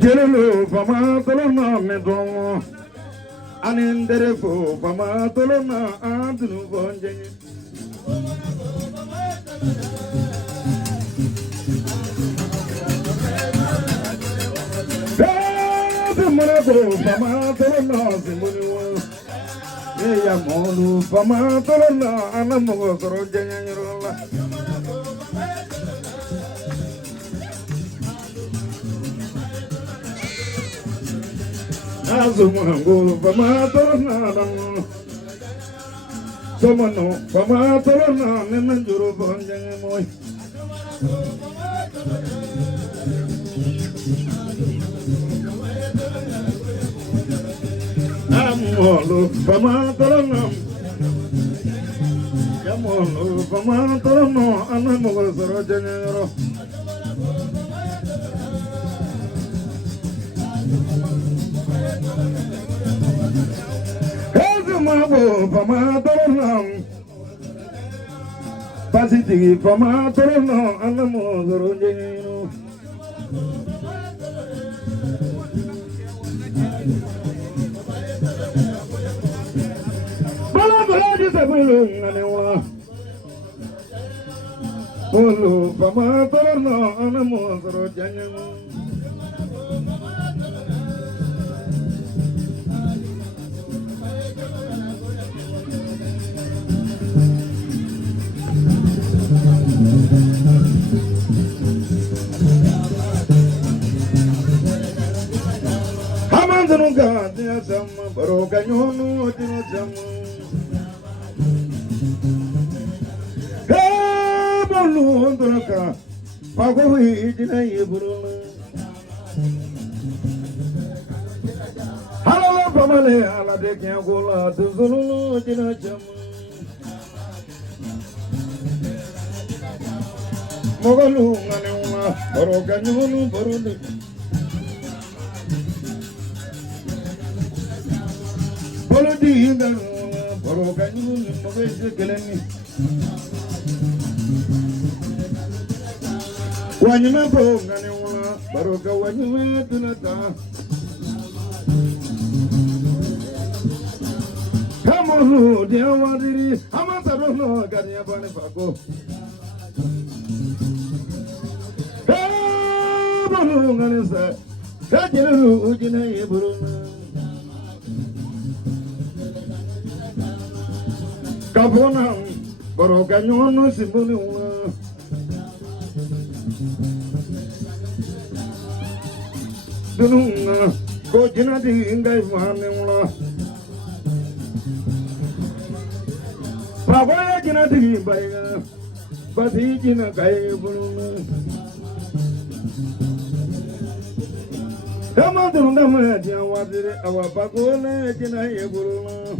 Jello fama tolona me domo anindere fo fama tolona antunu bonje Mona ko fama tolona simboni wo ya molu fama tolona anamugo soro jenya nyorola Azumango fama tolona dang Somano fama tolona nenjuro bonjeng moy Amolo fama tolona Yamolo fama tolona anamugo soro jenya nyoro Mabo fama tolona Pasiti fama tolona anamugo soro jenya nyoro Bulu nganewa Bulu fama tolona anamugo soro jenya Hamanzanuga dia sama baroka nyono dino sama Bolu ndoraka pagowi dina yeburuna Halala pamale ala de kya gola tuzulu dina jama Mogalu ngane una baroka nyono barone Bolu di ngane una baroka nyono mogese keleni Wanyuma po ngane una baroka wanyuma tunata Kamolu dia wadiri amataro no ganya bane pako Kamolu ngane sa kajiru ujina yeburuna Kabona baroka nyono simboli una Dununga ko jina di ngai mane ula Pagoya jina di baiga Bati jina kai bulunga Dama dununga me dia wadire awa pagone jina ye bulunga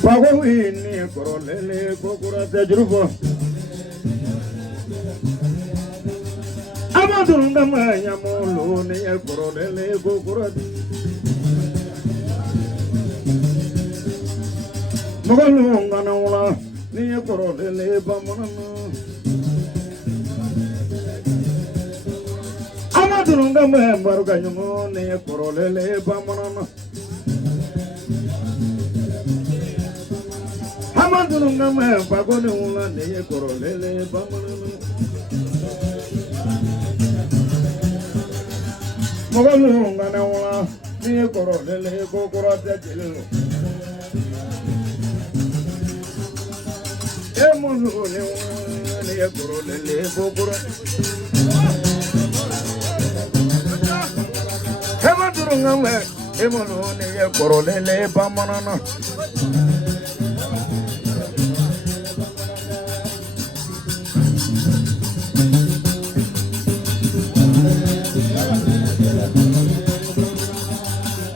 Pago ini korolele kokura tajruba Amadunda manya molo ne korolele kokura Mogalunga na ula ne korolele bamana Amadunda manya baruganyo ne korolele bamana Amadunga me pagone una ne korolele bamana Mogalunga na una ne korolele kokura tajelo Emonu ne una ne korolele kokura Amadunga me emonu ne korolele bamana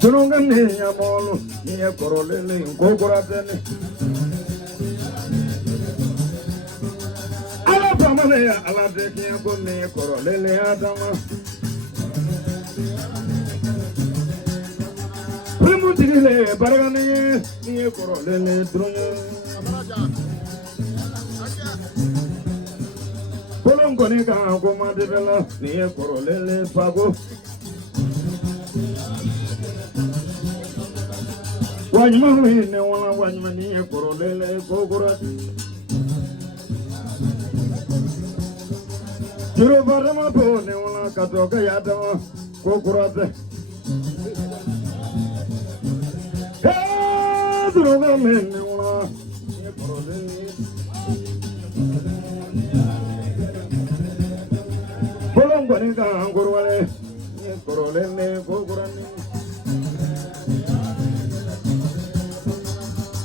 Tunungani yamolu niye korolele ngogoratene. Ala pamane ala tekiya ko niye korolele adama. Primutile baragane niye korolele drunya. Kolongoni ka goma debela niye korolele pago. Wanyama ne wala wanyama niye korolele gogora. Juro barama po ne wala katoka yadama gogora. Hey, juro barama ne wala niye korolele. Kolongoni ka angurwale niye korolele gogora.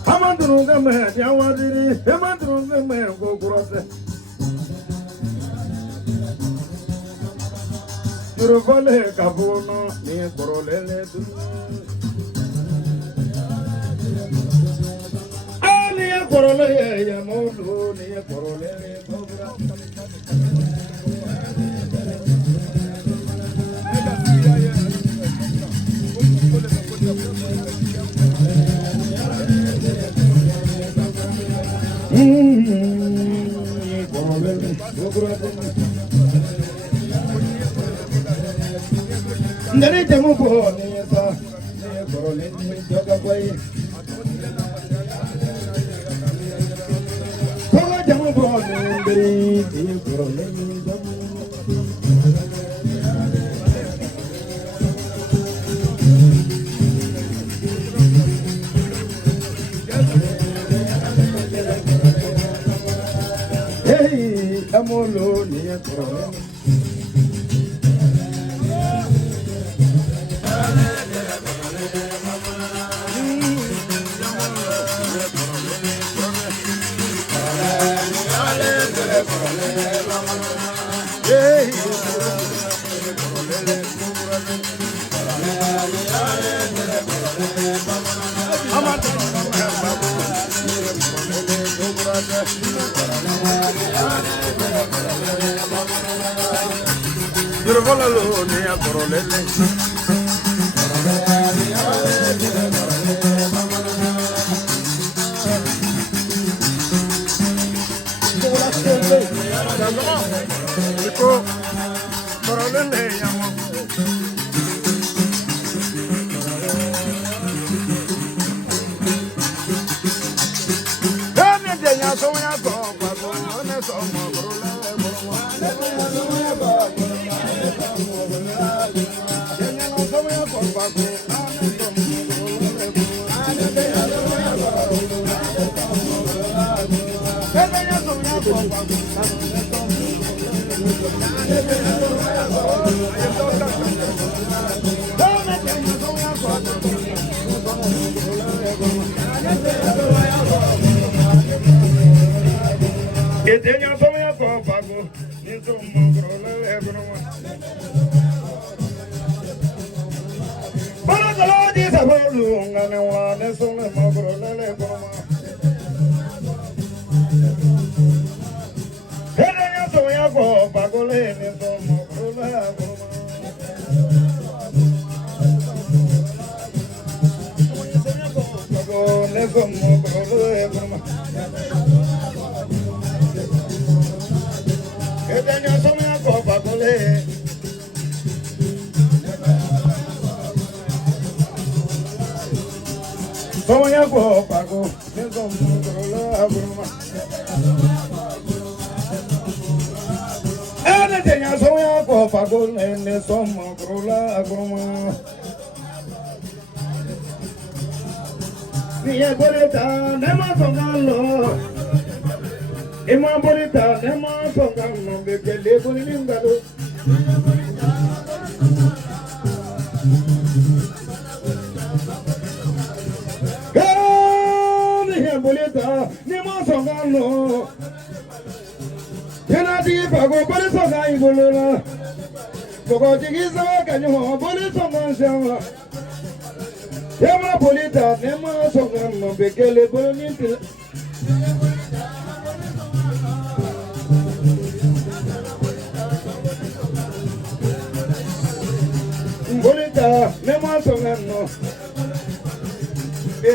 Amandunga me yawadiri amandunga me gogurase Jurvale kabuno ni korolele du ani korolele ya modu ni korolele gogura Ndari temu po ne sa ne korole ni joga koi ko temu po ne ndari ni korole ni joga hey amolo ni korole Jurvalalo ne korolele korolele yamo dane de nya so ya ko pa ko ne so mo korolele Yama bolita nema songa mbekele bolonitila. Bolita nema songa no.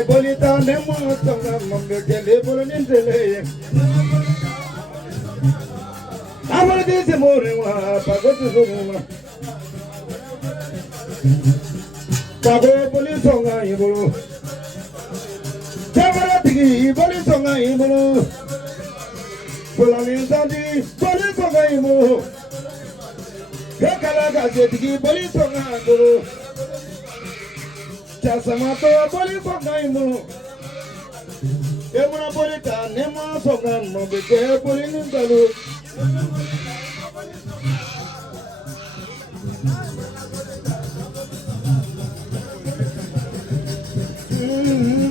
Bolita nema songa mbekele bolonitila. Amar dise morewa pagotu songa. Pago boli songa ibolo. Jamara tigi boli songa ibolo. Polani sandi boli songa ibolo. Kekala gaje tigi boli songa ibolo. Chasamato boli songa ibolo. Emuna boli ta nema songa mo beke boli nindalo.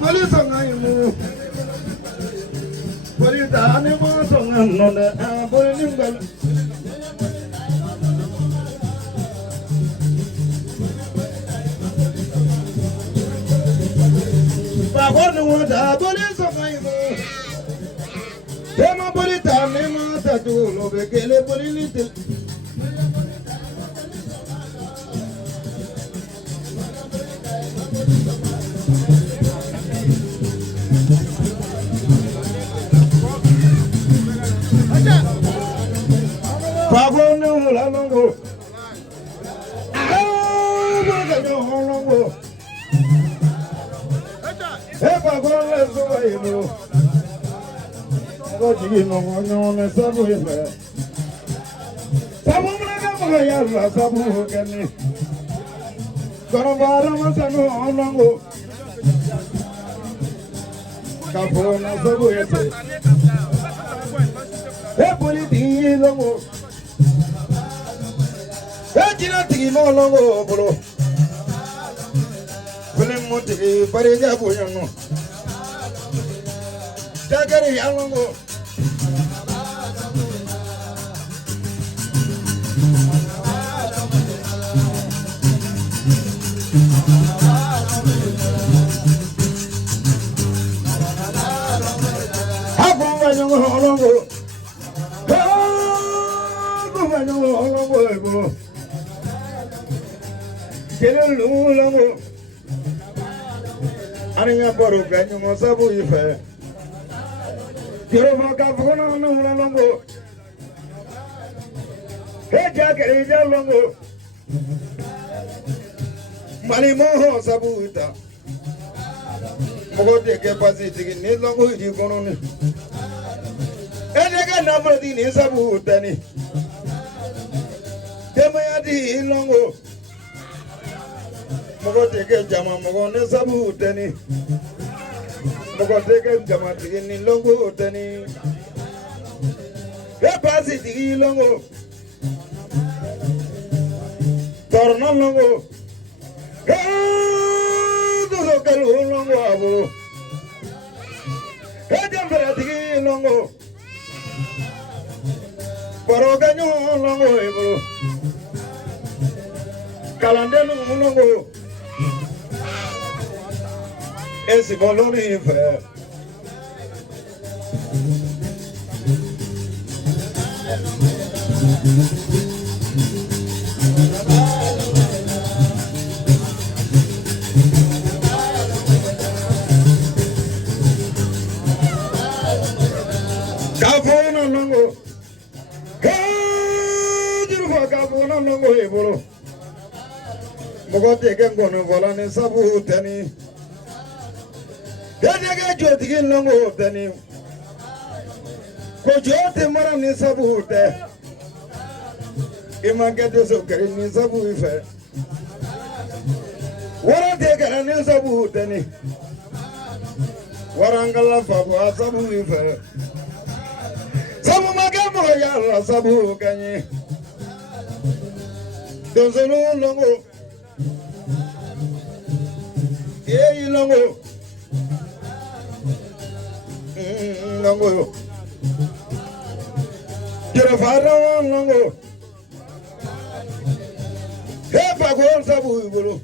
Boli songa imu, boli tane mo songa nona boli ningal. Bagoni wada boli songa imu, dema boli tane mo tatu lo bekele boli nitil. Pagone wala longo, bagano longo. Pagone soba imo, goji no ngono sabu ife. Sabu mlaga magaya la sabu kene. Kono bara masano longo. Kapona sabu ife. Politi longo. Jina tigi mo longo bolo. Bele mo tigi pare ja boyano. Tagari ya longo. Hapo wanyo longo. Hapo wanyo longo. Kelu longo, aniya baro ganyo mo sabu ife. Kero maka fono no longo, keja keja longo. Mali mo sabu ita, mogo deke pasi tigi ni longo iji kono ni. Edega namro di ni sabu tani, demaya di longo. Mogo teke jama mogo ne sabu tani. Mogo teke jama tigi ni longo tani. Pasi tigi longo. Torno longo. Kuso kalu longo abo. Jambara tigi longo. Paro ganyo longo ebo. Kalande longo. Esse bolone ife. Kapona longo. Jirufa kapona longo ebolo. Mogo teke ngono volane sabu tani. Dedega jotigi longo tani. Ko jote mara ni sabu te. Image de so kari ni sabu ife. Wara teke ni sabu tani. Warangala fabu sabu ife. Sabu magamo ya la sabu kanyi. Donzonu longo. Ye longo. Longo. Kira fara longo. He pagol sabu ibolo.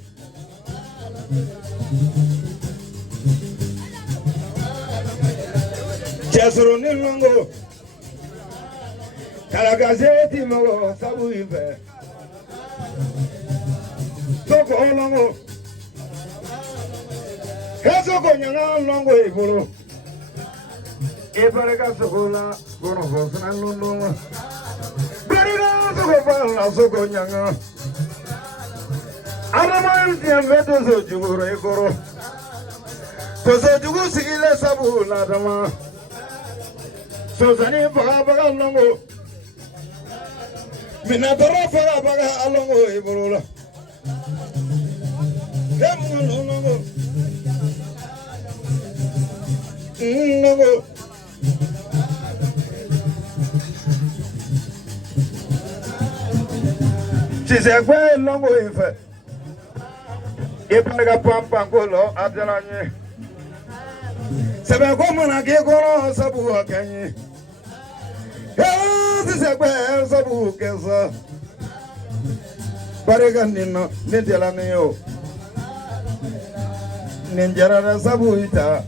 Chesro ni longo Kalagazeti mo sabu ife Soko longo Kesoko nyanga longo ibolo Epareka sokola Kono fosna longo Berina soko pala soko nyanga Arama yutiam veto so juguro ekoro Toso jugu sigile sabu la dama Sosani baga longo Minadora baga alongo ibolola Kemu longo Longo Chisekwe longo ife Ipaga pampa kolo adelanye Sebe komana ke koro sabu akenyi Chisekwe sabu kesa Parega nino nindela niyo Ninjara sabu ita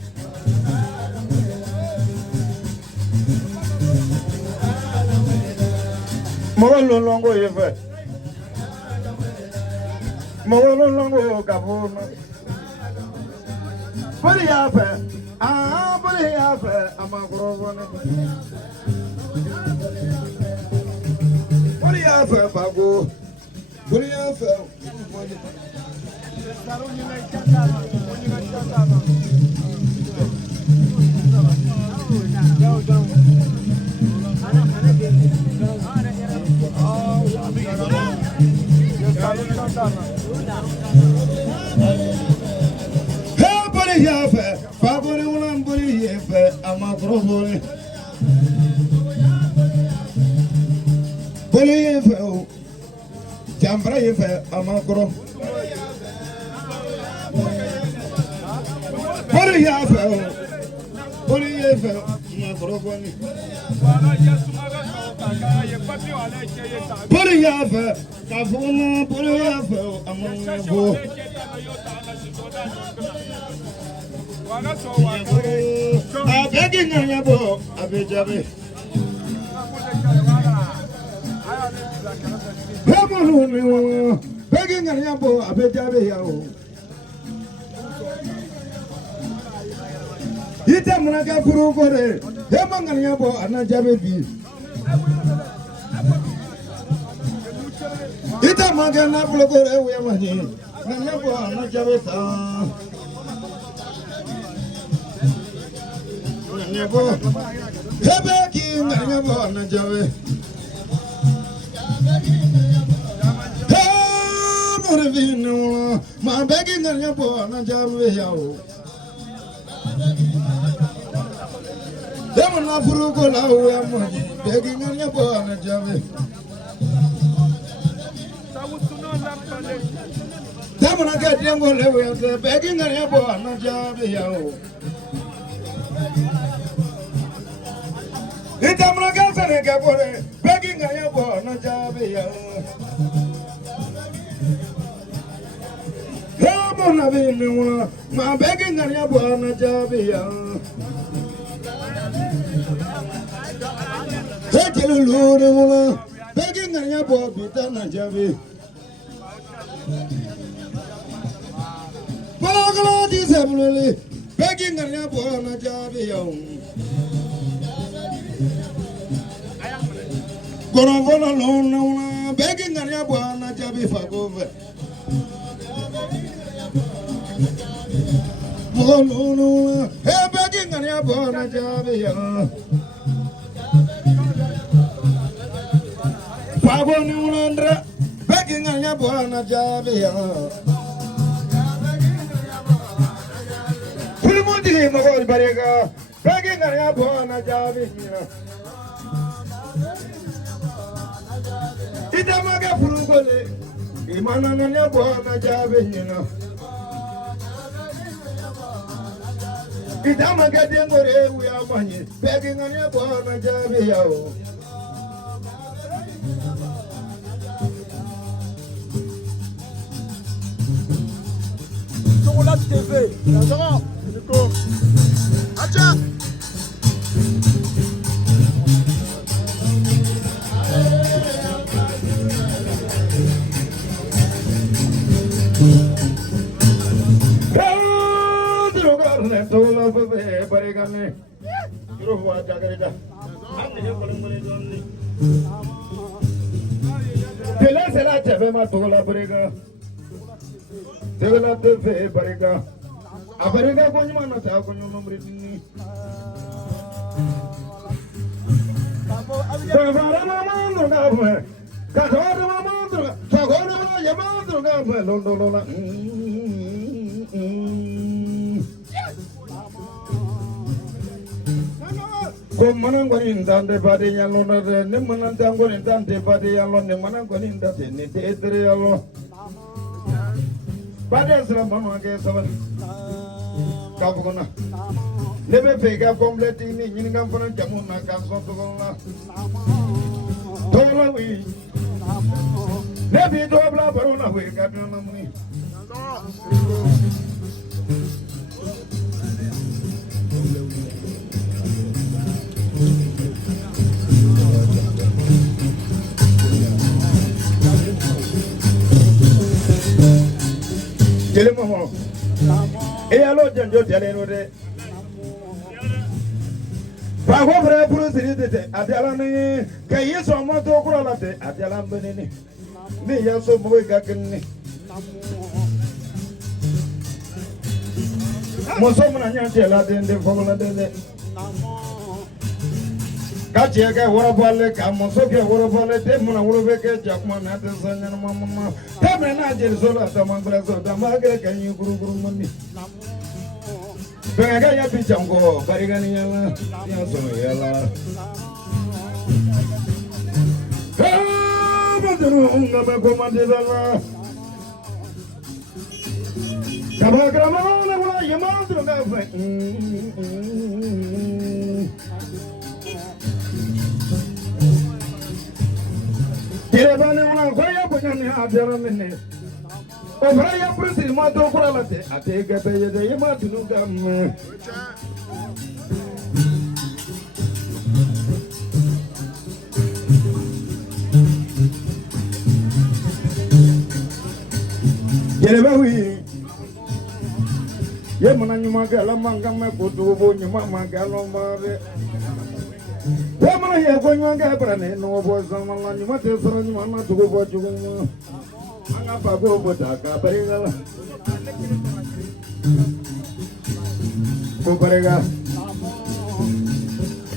Mawalo longo ife Mawalo longo kabuna Bari yafe bari yafe amakurobone Bari yafe bago Bari yafe Bari yafe Fabori ulan bari yafe amakurobone Bari yafe Jambra yafe amakuro Bari yafe amakurobone Bari yafe Kafuna bari yafe amakurobone Abegi nganya bo abejabe Bemonu ni begi nganya bo abejabe yao Ita munaka furu kore Hema nganya bo anajabe bi Ita magana furu kore uya mani Nganya bo anajabe ta Nyabo, hebe ki nyabo na jawe. Hey, morevino, ma begi nyabo na jawe yao. Demo na furuko la uya mo, begi nyabo na jawe. Demo na kati yango le uya, begi nyabo na jawe yao. Ita mnaga sane kabore begging ya bo na jabe ya Ya bo na binu ma begging ya bo na jabe ya Hejelu lu begging ya bo bita na jabe Bagala di sebulele begging ya bo na jabe ya Gorongolo lona begging ya bwana jabi fagove Mogolona begging ya bwana jabi ya Fagoni unandra begging ya bwana jabi ya Kulmudi mogol barega begging ya bwana jabi ya Ita maga furugole imana na ne bo na jabe nyina Ita maga dengore uya manye begi na ne bo na jabe yao Togola TV. D'accord. Nico. Acha. Togola bebe barigane. Juro huwa jagarida. Amne kolongole jonni. Tela sela chebe ma togola bariga. Togola bebe bariga. Abariga konyu mana ta konyu nomri ni. Kavara mama ndunga me. Kavara mama ndunga. Kavara mama yama ndunga me. Lolola. Manangoni dante pade yalo na ne manantangoni dante pade yalo ne manangoni dante ne tetere yalo pade sala mama ke sabal kabugona lebe pega complete ni nyinga fana jamu na kanso to gona tola wi lebe do bla barona we kadona muni Jele momo. Alo janjo jele no de. Fa ko fere puru siri tete adiala ni ka yeso mo to kuro la te adiala benini. Ni yaso mo ga kenni. Mo so mo na nya jela de de fo na de. Ka je ga woro bolle ka mo so ke woro bolle de mo na woro be ke jakuma na de sanya na mama. Teme na je so la ta mangre so ta magre ka ni guru guru mani. Benga ya pi jango bariga ni yala ya so yala. Ka ba duru unga ba ko ma de la. Ka ba gra ma na wala yama duru ga fa. Kirebane una koya bunyani adera minne. Obra ya prisi ma do kura late ate gebe yede yema dunu gamme. Kireba wi. Ye mona nyuma gala mangame kudu bo nyuma magalo mare. Wamana ye kwenye ngebrane no boza malani mate sarani mama tugo bojugo anga bago botaka barega ko barega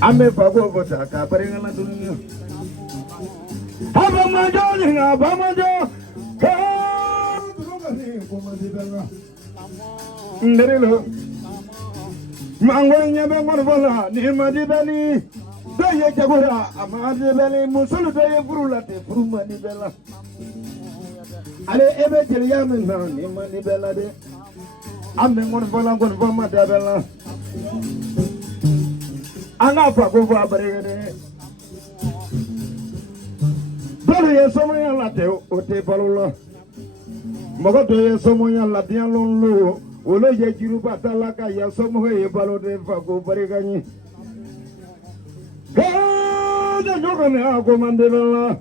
ame bago botaka barega na dunia aba majo ni aba majo ka tugo ni ko madibanga nderelo mango nyebe morbola ni madibani Doye jagora amade bele musulu doye furula te furuma ni bela ale ebe jeliya men na ni mani bela de amme ngon bola da bela anga fa go fa bare de dole ye somo ya la te o te balolo mogo doye somo ya la bien lon lo wolo ye jiru batala ka ya somo ye balo de fa go bare gani Kada jogane ako mandela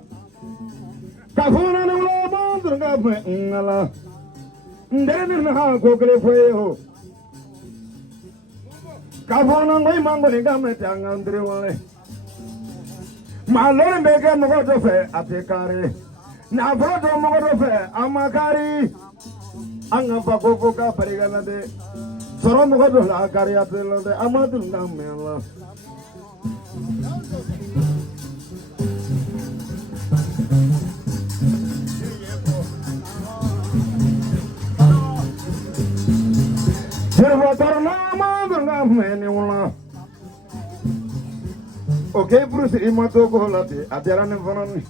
kafuna no lo mandro gafe ngala ndene na ako kle feo kafuna ngoi mango ni game tanga ndre wale malore mbeke mogo to fe atekare na brodo mogo to fe amakari anga bako ka parigana de soro mogo to la kari atelo de amadul ngamela Okay, Bruce, imato ko lati atera ne fanani.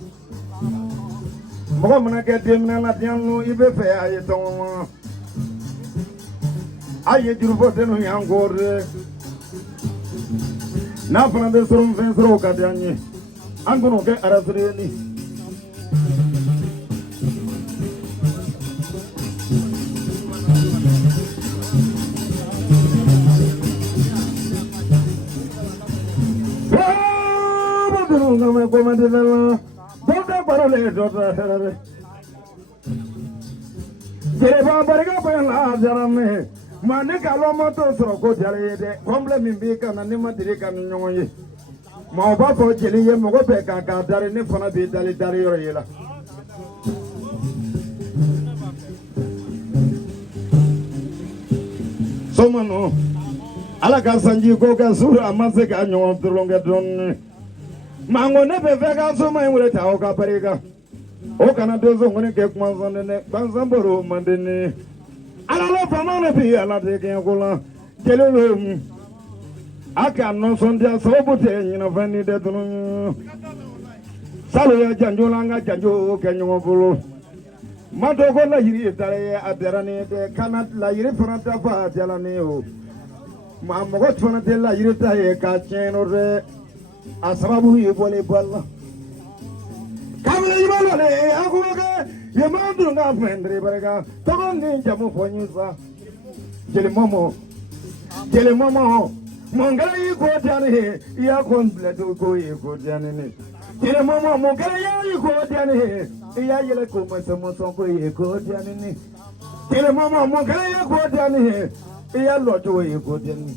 Mo mana ke demna na tianu ibe fe aye ton. Aye jurbo tenu yangore. Na fana de sorum fen soro ka danye. Angono ke arasre ni. me come de la. Dota parole dota herare. Jere ba barga pa la jarame. Mane kalo moto soro ko jare de. Komble min bi kana ni ma dire kan nyonye. Ma ba fo jeli ye mo ko pe ka ka dare ni fana bi dali dare yoro yela. Somano ala ka sanji ko ka sura amase ka nyon dronga don mango ne be vega so mai wure ta o ka parega o kana do zo ngone ke kuma zonde ne banzamboro mandene ala lo fama ne bi ala de ke ko la jelelo aka no sondia so bote nyina fani de dunu salo ya janjo langa janjo ke nyon bolo mato ko la yiri tare aderani de kana la yiri franta fa jalane o ma mo ko fana de la yiri taye ka cheno re asababu yi bole balla kamle yimalo le akuga yemandu nga fendre barega to ni jamu fonyisa jele momo mongala yi ko tane ya kon bledo ko yi ko tane ni jele momo mongala yi ko tane iya yele ko mo ko yi ko tane ni jele momo mongala yi ko tane iya loto yi ko tane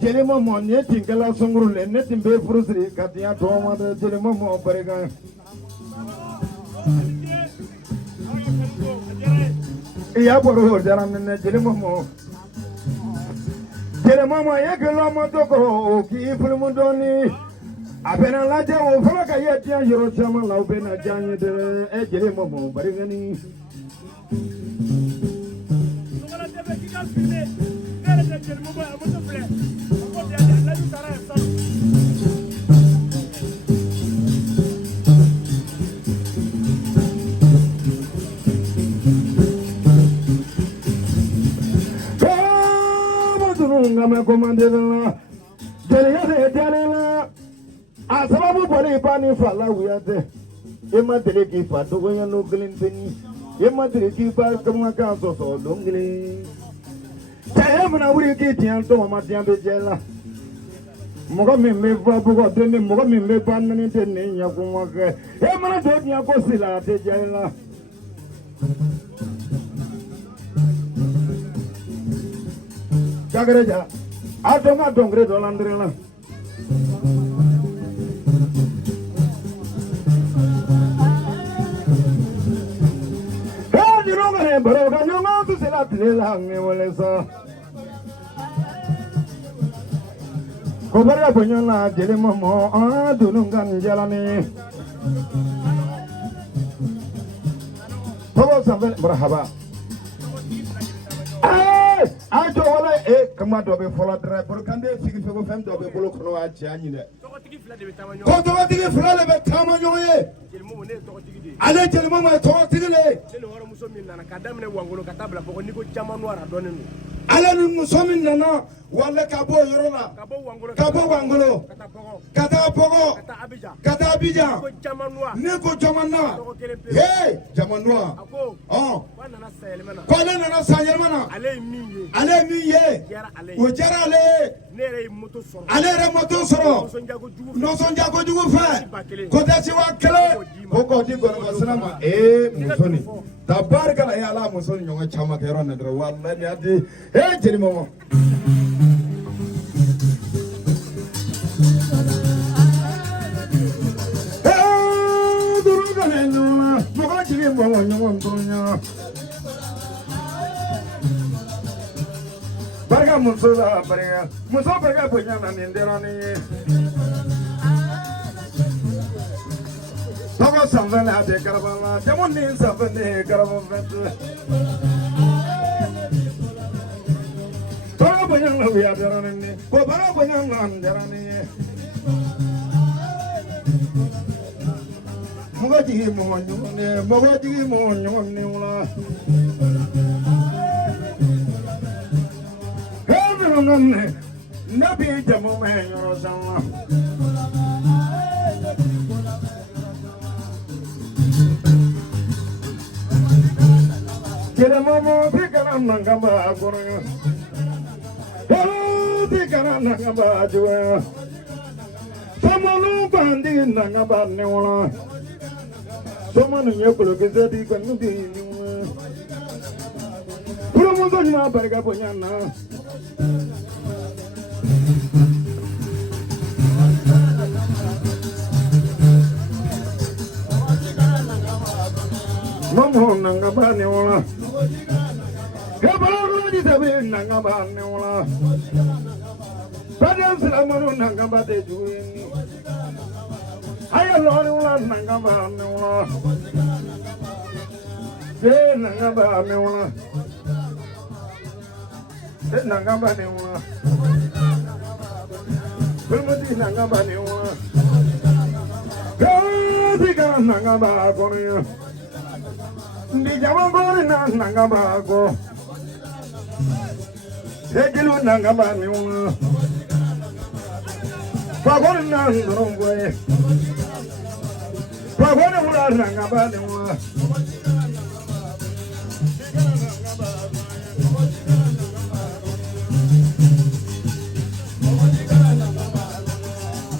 jele momo ne tingala sunguru le ne timbe frusri katiya to ma de jele momo barega iya boro jaran ne jele momo ya kelo mo to ko ki fulmu doni abena la je o fala ka ye tiya yoro chama la obena janye de e jele momo barega ni me commander la dele la asababu bole pani fala wiate e ma dele ki fa to ya no glin beni e ma dele ki fa kama ka so dongile taye mna wuri ki tian to ma tian be jela moga me va bugo de me moga me pa nani te ne nya ko wa ke e ma do nya ko sila te jela Jagareja, adonga dongre dolandrela. Hey, you know me, bro. Can you go to see that little me walesa? Kobara punyana jeli momo, dunungan jalani. Tobo sambil berhaba. Ajo wala kama do be fola dra por kande figi fego fem do be bolo kono wa tiani de ko tigi fla le be tama nyoye ale jeli mo ma to tigi le waro muso min nana ka damne wangolo ka tabla boko niko chama noira donen ale ni muso min nana wala ka bo yorona ka bo wangolo kata pogo kata abija niko chama noira hey chama noira oh ko nana sayelmana ale mi ye o jara ale re moto soro no son jago jugu fa ko dasi wa kele ko ko di go na salama musoni tabaraka la ya la musoni nyonga chama ke ron ndra wallahi adi jeri momo duru ga ne no mo ko jiri momo nyonga ndrunya Barga musula barga muso barga punya na ninderani Togo samvela de karabala jamoni samvene karabala Togo punya na wiya derani ko bara punya na derani Mogaji mo nyone wala Nabi jamu menyoro sama Kira momo tikaram nangamba agornya Kalau tikaram nangamba ajunya Somanu bandi nanga banne wala. Somanu nyekolo kezedi kanugi niwa. Puro mundo nyima barga bonyana. Mamo nanga banne wala. Kabalo di tabe nanga banne wala. Padam salamanu nanga bade juini. Ayo lori wala nanga banne wala. Je nanga banne wala. Je nanga banne wala. Belmadi nanga banne wala. Kasi ka nanga bago niya. Ndi jaman gori nanga bago. Je gilu nanga banne wala. Pagone nangongwe. Pagone wala nanga banne wala.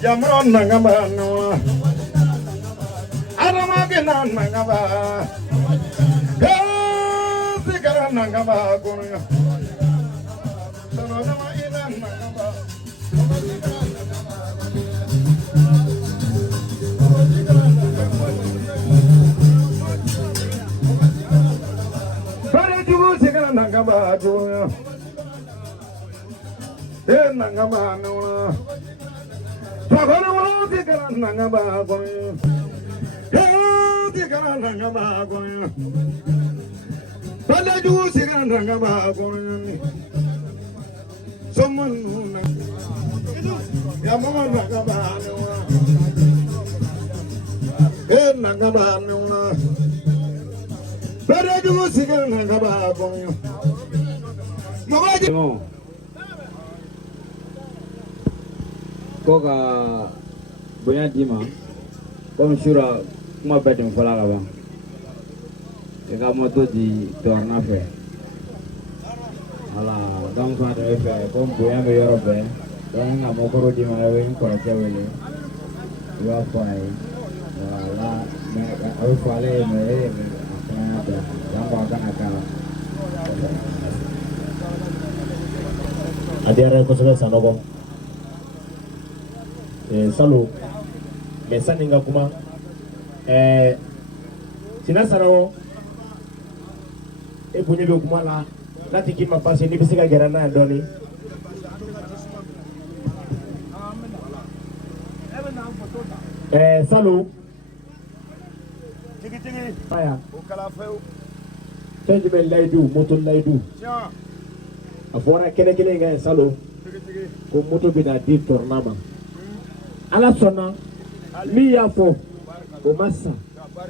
Jamron nanga banne wala. Aramage nanga ba. Sikara nanga ba kono. Sono ma ina nanga ba. Pare jugo sikara nanga ba kono. Nanga ba no. Pagone wala sikara nanga ba kono. Sikara nanga ba kono. Pale jugo sikara nanga ba kono. Someone ya mama nanga ba no. Nanga ba no. Pale jugo sikara nanga ba kono. Magaji ko ka bonya dima comme sura kuma bedem fala la ba e ka moto di torna fe ala donc ça de fe comme bonya me yoro be donc nga mokoro di ma we ko te wele wa fai wala me au fale me akana da donc akana ka adiara ko so sanogo salo mais saninga kuma sina sarawo e bunye be kuma la lati ki ma passe ni bisika gera na doni salo Tigi tigi. aya O kala feu. tenji be laydu moto laydu Tiens. afora kene kene nga salo Tigi tigi. ko moto bi na di tornama ala sona mi ya fo o massa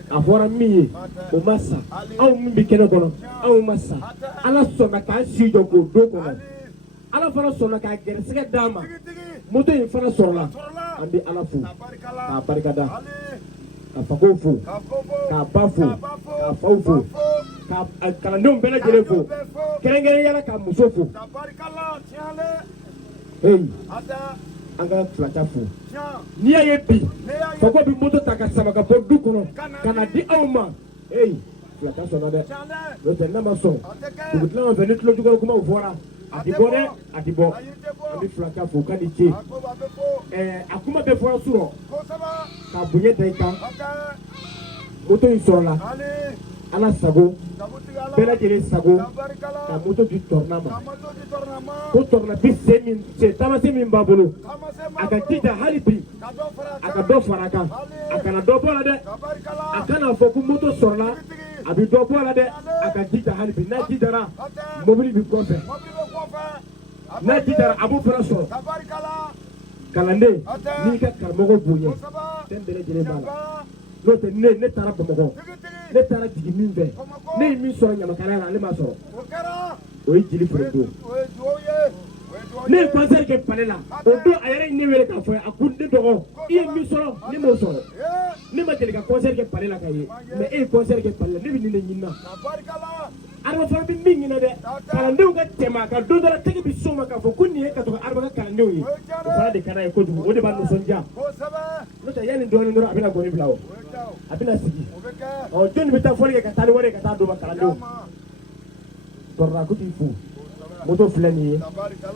afora mi o massa aw mi bi kene kono aw massa ala sona ka si jo ko do kono ala fara sona ka gersega dama moto in fara sorla andi ala fu ka barkada ka fako fu ka bafu ka fawfu ka kala ndom bela jele fu kerengere yala ka muso fu Tabarikala. Tiens le. hey Ada. anga flata fu Tiens. ni ye bi Ne ya ye. fako bi moto ta ka sama ka bo du kono kana di awma hey flata sona de Tiens le. lo te na ma so Ateke. du tla venu tlo jugoro kuma ufora adibore adibo Ayirte bo. abi flata fu kani che Ako ba be bo. akuma be fora suro Ko saba. ka bunye daika Ata. moto in sorla Ali. ala sago Tabutigala. bela jere sago ka Tabarikala. moto di tornama Kamato di tornama. ko torna bi se min se tamase min babolo Kama se ma. aka tita hali bi Kado faraka. aka do faraka aka na do bola de Tabarikala. aka na fo ku moto sorla abi do bola de aka tita hali bi na titara mobili bi ko fe Mobile be ko fa. na titara abu fara so Tabarikala. kalande ni ka karmogo bunye Ko saba. den bele jere bala Ba. no te ne tara bamogo Tigi tigi. ne tara digi min fe ne mi soro nyamakara la ne ma soro O kera. o yi jili fere do ne concert ke pale la o do a yɛrɛ ne wele k'a fɔ a kun ne dɔgɔ i ye min sɔrɔ ne m'o sɔrɔ ne ma deli ka concert kɛ pale la ka ye mais e ye concert kɛ pale la ne bɛ nin de ɲini na adama fana bɛ min ɲini dɛ kalandenw ka tɛmɛ a kan don dɔ la tɛgɛ bɛ s'o ma k'a fɔ ko nin ye ka to ka adama ka kalan kalandenw ye o fana de ka d'a ye kojugu o de b'a nisɔndiya n'o tɛ yanni dɔɔnin dɔrɔn a bɛna gɔni bila o a bɛna sigi jɔnni bɛ taa fɔli kɛ ka taa ni wari ye ka taa d'o ma kalandenw Torna ko t'i fo moto filɛ nin ye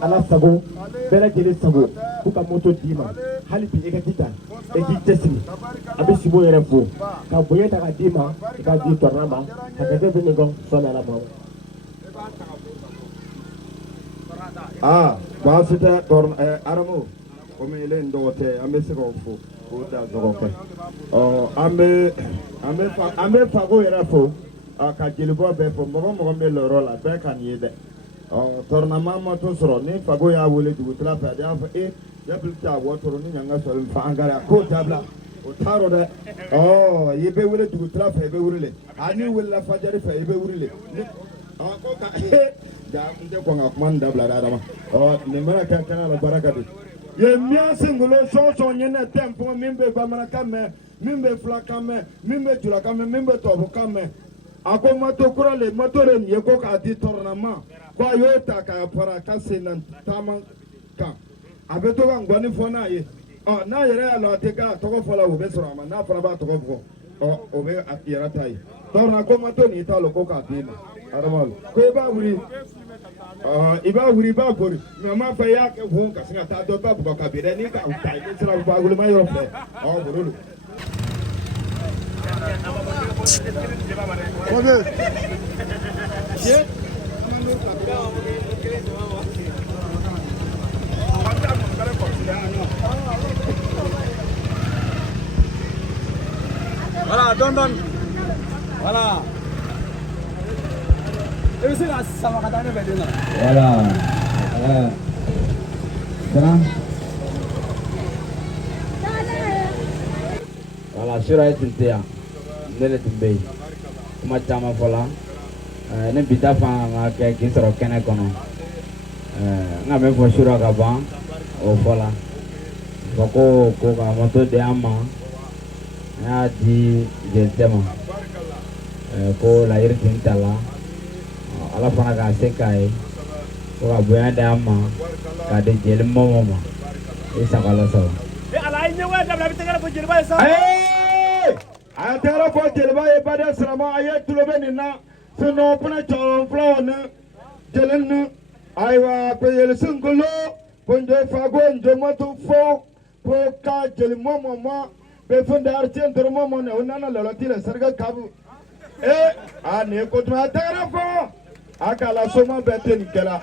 ala sago bɛɛ lajɛlen sago k'u ka moto d'i ma hali bi i ka ji ta i k'i cɛsiri a bɛ Sibo yɛrɛ fo ka bonya ta ka d'i ma i k'a di Torna ma ka kɛ bɛ nin kɔ sɔni ala ma baasi tɛ Adamo komi ele n dɔgɔ tɛ an bɛ se k'o fo k'o da dɔgɔ kɛ an bɛ Fago yɛrɛ fo ka jelibɔ bɛɛ fo mɔgɔ mɔgɔ bɛ lɔrɔ la bɛɛ ka nin ye dɛ Tornama ma to sɔrɔ ni Fago y'a wele dugutila fɛ a y'a fɔ yapili t'a wɔtɔrɔ ni ɲanga sɔrɔ fa an kari k'o dabila o t'a rɔ dɛ i bɛ wele dugutila fɛ i bɛ wele ni welela fajari fɛ i bɛ wele ko ka n tɛ kɔn ka kuma nin dabila dɛ Adama nin mana kɛ kɛnɛ la baraka de ye miyansi ngolo sɔnsɔn ye ne tɛ npɔn min bɛ bamanankan mɛn min bɛ filakan mɛn min bɛ julakan mɛn min bɛ tubabukan mɛn a ko moto kura le moto le nin ye ko k'a di Tornama ko a y'o ta k'a fara a ka sen na taama kan a bɛ to ka ngɔni fɔ n'a ye n'a yɛrɛ y'a la a tɛ k'a tɔgɔ fɔ la o bɛ sɔrɔ a ma n'a fɔra b'a tɔgɔ fɔ o bɛ a yɛrɛ ta ye Torna ko moto nin t'a la ko k'a d'i ma Adama ko i b'a wuli i b'a bori mais m'a fɛ i y'a kɛ fo ka sin ka taa dɔ ba bugɔ ka bin dɛ n'i ka ta i bɛ sira ba wulima yɔrɔ fɛ bolo don. Voilà, donne. Voilà. Et c'est là, ça va regarder vers là. Voilà. Voilà, sur la télé, ne le tombez. Kuma caman fɔ la ne bi ta fan ka kɛ k'i sɔrɔ kɛnɛ kɔnɔ n ka mɛn fɔ sura ka ban o fɔ la fɔ ko ka moto di an ma n y'a di jelitɛ ma ko laɲini tun t'a la ala fana k'a se k'a ye ko ka bonya di an ma k'a di jeli mɔmɔ ma i sagala sɔrɔ. ala ye ɲɛgoya dabila a bɛ tɛgɛrɛ fɔ jeliba ye sa. a taara fɔ jeliba ye Bada Sirama a ye tulo bɛ nin na sinɔn fana cɛkɔrɔba filaw ni jeli ni ayiwa ko yelisi ngolo ko n jɛ Fago n jɛ moto fo ko ka jeli mɔmɔ ma bɛ fɛn da aritiyɛn tɔrɔ mɔmɔ na o nana lɔlɔti la sarika kabu nin ye ko tuma a taara fɔ a ka la soma bɛɛ tɛ nin kɛla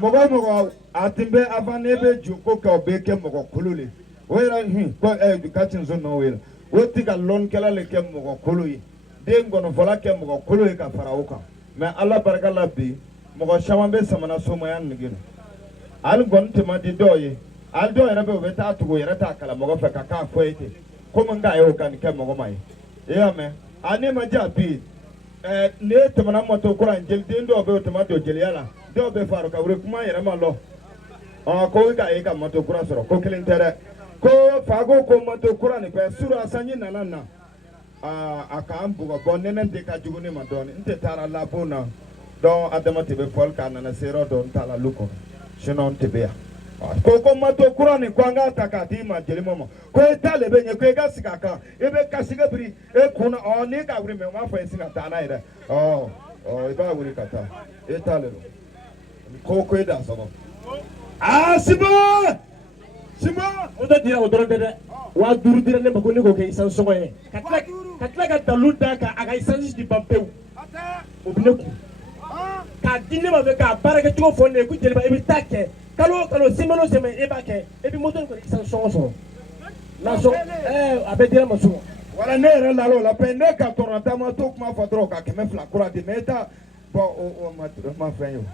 mɔgɔ mɔgɔ a tun bɛ avant ne bɛ ju ko k'aw bɛ kɛ mɔgɔ kolo le o yɛrɛ ko ka tin so nɔ ye o ti ka lɔnkɛla le kɛ mɔgɔ kolo ye den gɔnɔfɔla kɛ mɔgɔ kolo ye ka fara o kan mais ala barika la bi mɔgɔ caman bɛ samana somaya nege la hali gɔni tɛ man di dɔw ye hali dɔw yɛrɛ bɛ u bɛ taa tugu yɛrɛ t'a kala mɔgɔ fɛ ka k'a fɔ e ten komi n k'a ye o ka nin kɛ mɔgɔ ma ye i y'a mɛn ne ma diya bi ne tɛmɛna moto kura in jeli den dɔw bɛ o tɛmɛ don jeliya la dɔw bɛ fara ka wuli kuma yɛrɛ ma lɔ ko k'a ye ka moto kura sɔrɔ ko kelen tɛ dɛ ko Fago ko moto kura nin fɛ sura sanji nana na a k'an bugɔ bɔ nɛnɛ de ka jugu ne ma dɔɔnin n tɛ taara labon na dɔn Adama tɛ bɛ fɔli k'a nana se yɔrɔ dɔ n t'a la lu kɔnɔ sinon n tɛ bɛ yan ko moto kura nin ko an k'a ta k'a d'i ma jeli ma ko e t'ale bɛ ɲɛ ko e ka sigi a kan e bɛ ka sigi biri e kunna n'i ka wuli mɛ n b'a fɔ e si ka taa n'a ye dɛ i b'a wuli ka taa e t'ale don ko e da sɔgɔ Sibo o tɛ dira o dɔrɔn tɛ dɛ 5000 dira ne ma ko ne k'o kɛ isansi sɔngɔ ye ka tila ka dalu d'a kan a ka isansi di ban pewu o bɛ ne kun k'a di ne ma fɛ k'a baara kɛ cogo fɔ ne ye ko jeliba i bɛ taa kɛ kalo o kalo semaine o semaine e b'a kɛ e bɛ moto in kɔni isansi sɔngɔ sɔrɔ nasɔn a bɛ dira ma so wala ne yɛrɛ la o la pe ne ka tɔrɔ taama to kuma fɔ dɔrɔn ka 200 kura di mais e ta bɔn o ma fɛn ye o.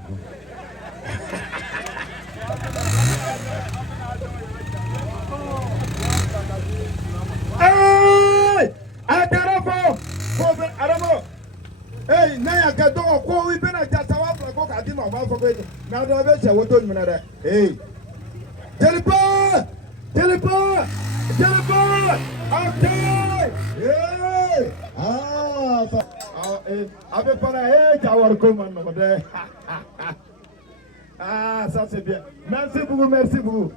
a taara fɔ ko bɛ Adama n'a y'a kɛ dɔgɔ ko i bɛna ja 3 ko k'a d'i ma o b'a fɔ ko n'a dɔn i bɛ cɛ woto minɛ dɛ jeliba a bɛ fana ja wari ko man nɔgɔ dɛ Ah, ça c'est bien. Merci beaucoup, merci beaucoup.